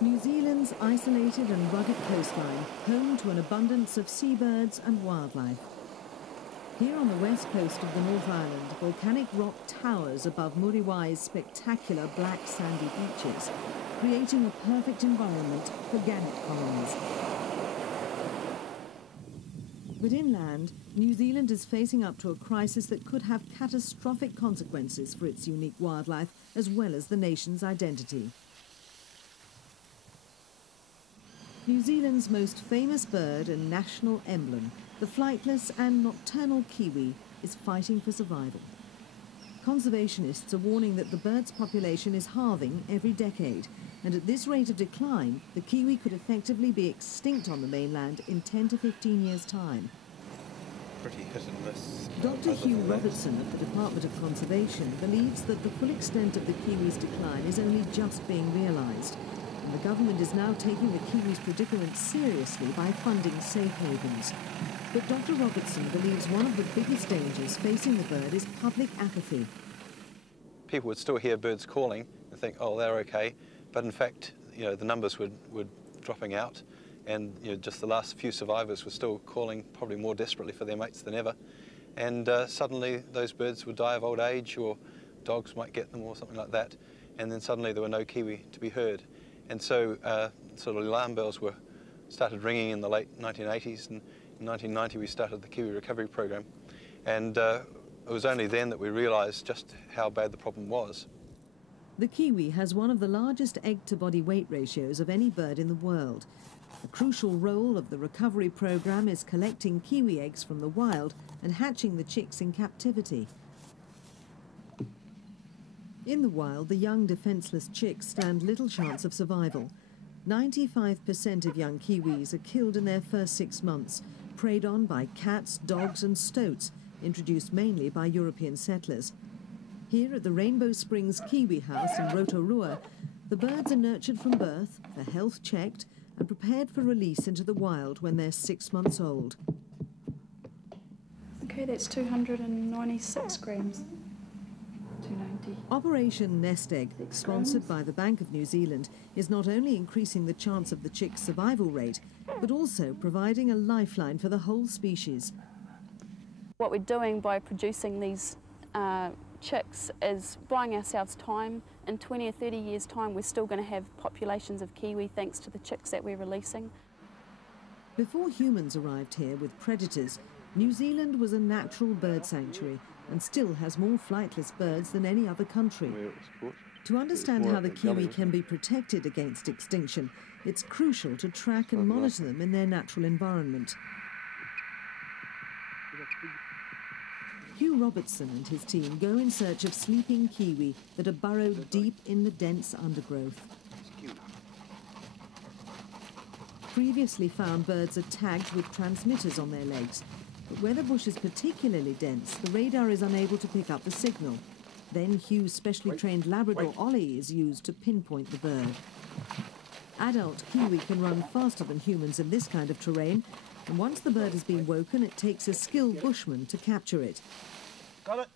New Zealand's isolated and rugged coastline, home to an abundance of seabirds and wildlife. Here on the west coast of the North Island, volcanic rock towers above Muriwai's spectacular black sandy beaches, creating a perfect environment for gannet colonies. But inland, New Zealand is facing up to a crisis that could have catastrophic consequences for its unique wildlife as well as the nation's identity. New Zealand's most famous bird and national emblem, the flightless and nocturnal kiwi, is fighting for survival. Conservationists are warning that the bird's population is halving every decade, and at this rate of decline, the kiwi could effectively be extinct on the mainland in 10 to 15 years' time. Pretty hit and miss. Dr. Hugh Robertson of the Department of Conservation believes that the full extent of the kiwi's decline is only just being realised, and the government is now taking the kiwi's predicament seriously by funding safe havens. But Dr. Robertson believes one of the biggest dangers facing the bird is public apathy. People would still hear birds calling and think, oh, they're okay, but in fact, the numbers were dropping out, and just the last few survivors were still calling probably more desperately for their mates than ever, and suddenly those birds would die of old age, or dogs might get them or something like that, and then suddenly there were no kiwi to be heard. And so sort of alarm bells started ringing in the late 1980s, and in 1990 we started the Kiwi Recovery Program, and it was only then that we realised just how bad the problem was. The kiwi has one of the largest egg-to-body weight ratios of any bird in the world. A crucial role of the recovery program is collecting kiwi eggs from the wild and hatching the chicks in captivity. In the wild, the young defenceless chicks stand little chance of survival. 95% of young kiwis are killed in their first 6 months, preyed on by cats, dogs and stoats, introduced mainly by European settlers. Here at the Rainbow Springs Kiwi House in Rotorua, the birds are nurtured from birth, their health checked, and prepared for release into the wild when they're 6 months old. Okay, that's 296 grams. 290. Operation Nest Egg, sponsored by the Bank of New Zealand, is not only increasing the chance of the chick's survival rate, but also providing a lifeline for the whole species. What we're doing by producing these chicks is buying ourselves time. In 20 or 30 years' time, we're still going to have populations of kiwi thanks to the chicks that we're releasing. Before humans arrived here with predators, New Zealand was a natural bird sanctuary and still has more flightless birds than any other country. To understand how the kiwi can be protected against extinction, it's crucial to track and monitor them in their natural environment. Hugh Robertson and his team go in search of sleeping kiwi that are burrowed deep in the dense undergrowth. Previously found birds are tagged with transmitters on their legs, but where the bush is particularly dense, the radar is unable to pick up the signal. Then Hugh's specially trained Labrador Ollie is used to pinpoint the bird. Adult kiwi can run faster than humans in this kind of terrain, and once the bird has been woken, it takes a skilled bushman to capture it. Got it.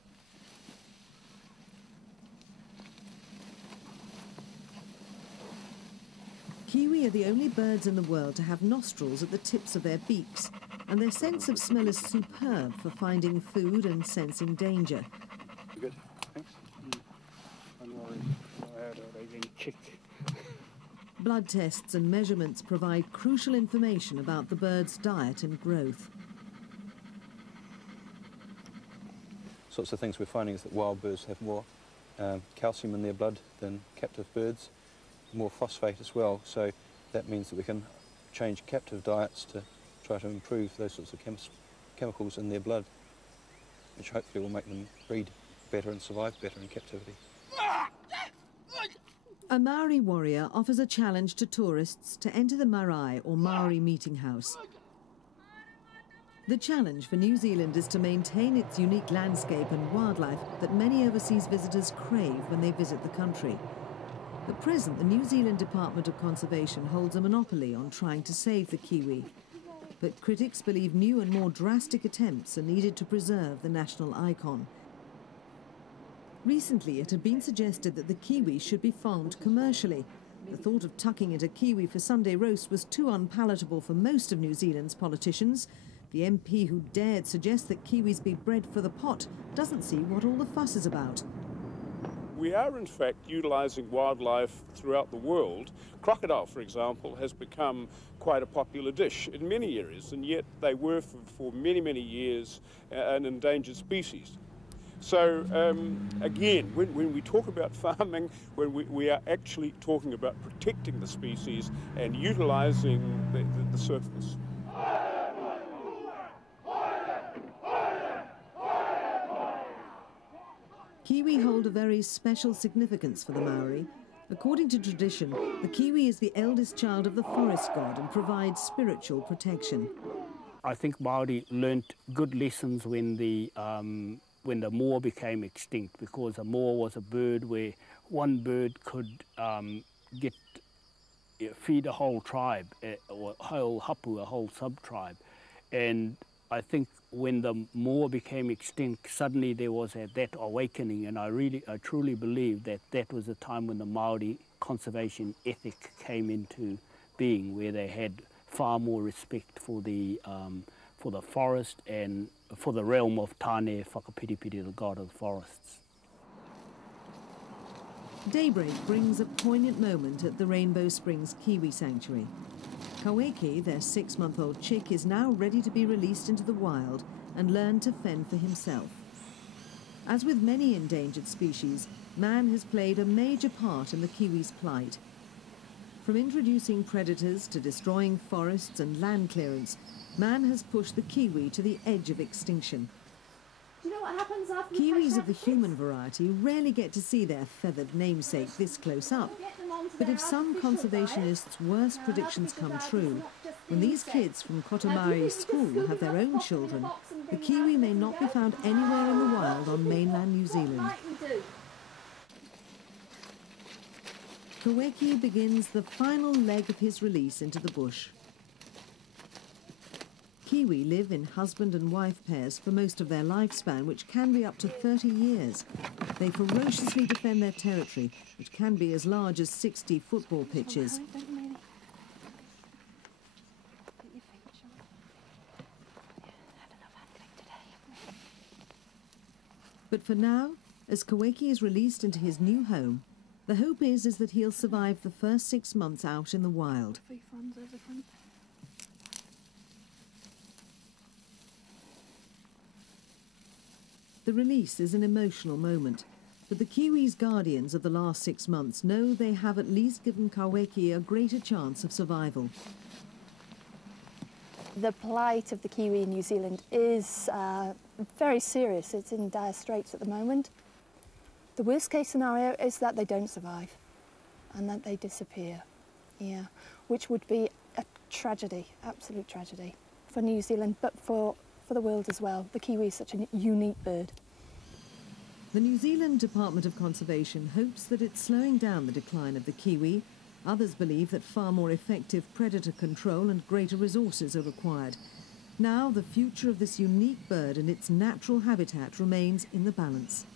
Kiwi are the only birds in the world to have nostrils at the tips of their beaks, and their sense of smell is superb for finding food and sensing danger. Good, thanks. Blood tests and measurements provide crucial information about the bird's diet and growth. Sorts of things we're finding is that wild birds have more calcium in their blood than captive birds, more phosphate as well, so that means that we can change captive diets to try to improve those sorts of chemicals in their blood, which hopefully will make them breed better and survive better in captivity. A Maori Warrior offers a challenge to tourists to enter the marae, or Maori meeting house. The challenge for New Zealand is to maintain its unique landscape and wildlife that many overseas visitors crave when they visit the country. At present, the New Zealand Department of Conservation holds a monopoly on trying to save the kiwi. But critics believe new and more drastic attempts are needed to preserve the national icon. Recently, it had been suggested that the kiwi should be farmed commercially, The thought of tucking into kiwi for Sunday roast was too unpalatable for most of New Zealand's politicians. The MP who dared suggest that kiwis be bred for the pot doesn't see what all the fuss is about. We are in fact utilising wildlife throughout the world. Crocodile, for example, has become quite a popular dish in many areas, and yet they were for many, many years an endangered species. So again, when we talk about farming, when we are actually talking about protecting the species and utilising the surplus. Kiwi hold a very special significance for the Maori. According to tradition, the kiwi is the eldest child of the forest god and provides spiritual protection. I think Maori learnt good lessons when the Moa became extinct, because a Moa was a bird where one bird could feed a whole tribe, or a whole hapu, a whole sub-tribe. And I think when the Moa became extinct, suddenly there was that awakening, and I truly believe that that was the time when the Maori conservation ethic came into being, where they had far more respect for the forest and for the realm of Tāne Whakapiripiri, the god of the forests. Daybreak brings a poignant moment at the Rainbow Springs Kiwi Sanctuary. Kaweke, their 6-month-old chick, is now ready to be released into the wild and learn to fend for himself. As with many endangered species, man has played a major part in the kiwi's plight. From introducing predators to destroying forests and land clearance, man has pushed the kiwi to the edge of extinction. Do you know what happens after Kiwis of the human variety rarely get to see their feathered namesake this close up. But if some conservationists' worst predictions come true, when these kids from Kotemaori school have their own children, the kiwi may not be found anywhere in the wild on mainland New Zealand. Kaweke begins the final leg of his release into the bush. Kiwi live in husband and wife pairs for most of their lifespan, which can be up to 30 years. They ferociously defend their territory, which can be as large as 60 football pitches. But for now, as Kaweke is released into his new home, the hope is that he'll survive the first 6 months out in the wild. The release is an emotional moment, but the Kiwis' guardians of the last 6 months know they have at least given Kaweke a greater chance of survival. The plight of the kiwi in New Zealand is very serious. It's in dire straits at the moment. The worst case scenario is that they don't survive and that they disappear, which would be a tragedy, absolute tragedy for New Zealand, but for the world as well. The kiwi is such a unique bird. The New Zealand Department of Conservation hopes that it's slowing down the decline of the kiwi. Others believe that far more effective predator control and greater resources are required. Now the future of this unique bird and its natural habitat remains in the balance.